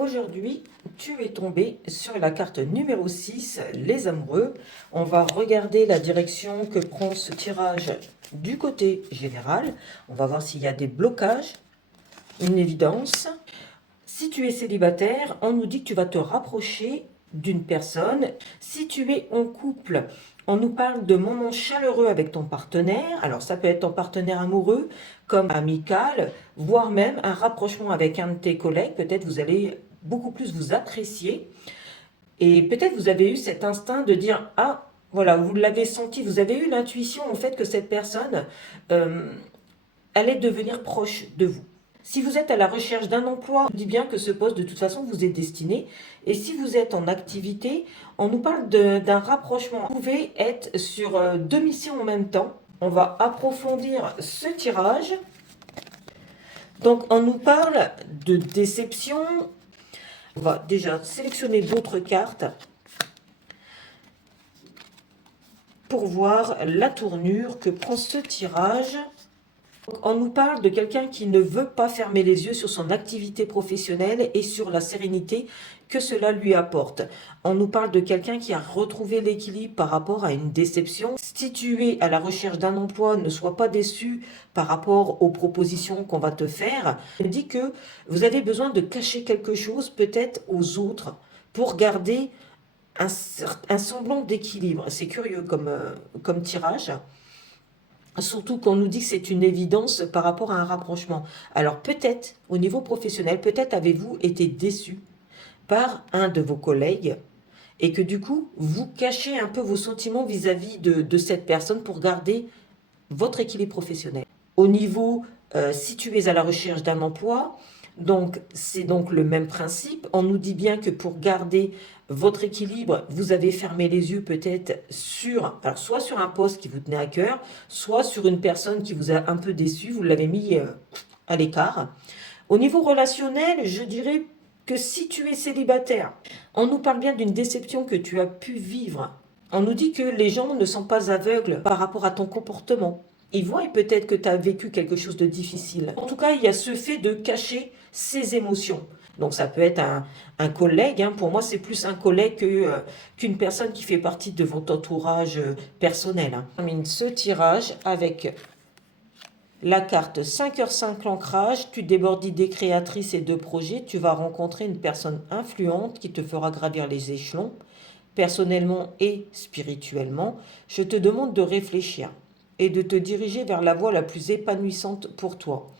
Aujourd'hui, tu es tombé sur la carte numéro 6, les amoureux. On va regarder la direction que prend ce tirage du côté général. On va voir s'il y a des blocages, une évidence. Si tu es célibataire, on nous dit que tu vas te rapprocher d'une personne. Si tu es en couple, on nous parle de moments chaleureux avec ton partenaire. Alors ça peut être ton partenaire amoureux, comme amical, voire même un rapprochement avec un de tes collègues. Peut-être vous allez beaucoup plus vous apprécier. Et peut-être vous avez eu cet instinct de dire, ah, voilà, vous l'avez senti, vous avez eu l'intuition en fait que cette personne allait devenir proche de vous. Si vous êtes à la recherche d'un emploi, on dit bien que ce poste de toute façon vous est destiné. Et si vous êtes en activité, on nous parle d'un rapprochement. Vous pouvez être sur deux missions en même temps. On va approfondir ce tirage. Donc on nous parle de déception. On va déjà sélectionner d'autres cartes pour voir la tournure que prend ce tirage. On nous parle de quelqu'un qui ne veut pas fermer les yeux sur son activité professionnelle et sur la sérénité que cela lui apporte. On nous parle de quelqu'un qui a retrouvé l'équilibre par rapport à une déception. Si tu es à la recherche d'un emploi, ne sois pas déçu par rapport aux propositions qu'on va te faire. On dit que vous avez besoin de cacher quelque chose peut-être aux autres pour garder un semblant d'équilibre. C'est curieux comme tirage. Surtout qu'on nous dit que c'est une évidence par rapport à un rapprochement. Alors peut-être, au niveau professionnel, peut-être avez-vous été déçu par un de vos collègues et que du coup, vous cachez un peu vos sentiments vis-à-vis de cette personne pour garder votre équilibre professionnel. Au niveau, si tu es à la recherche d'un emploi, donc c'est donc le même principe. On nous dit bien que pour garder votre équilibre, vous avez fermé les yeux peut-être alors soit sur un poste qui vous tenait à cœur, soit sur une personne qui vous a un peu déçu, vous l'avez mis à l'écart. Au niveau relationnel, je dirais que si tu es célibataire, on nous parle bien d'une déception que tu as pu vivre. On nous dit que les gens ne sont pas aveugles par rapport à ton comportement. Ils voient peut-être que tu as vécu quelque chose de difficile. En tout cas, il y a ce fait de cacher ses émotions. Donc ça peut être un collègue, hein. Pour moi c'est plus un collègue qu'une personne qui fait partie de votre entourage personnel. Hein. On termine ce tirage avec la carte 5h5 l'ancrage. Tu débordes d'idées créatrices et de projets. Tu vas rencontrer une personne influente qui te fera gravir les échelons, personnellement et spirituellement. Je te demande de réfléchir et de te diriger vers la voie la plus épanouissante pour toi.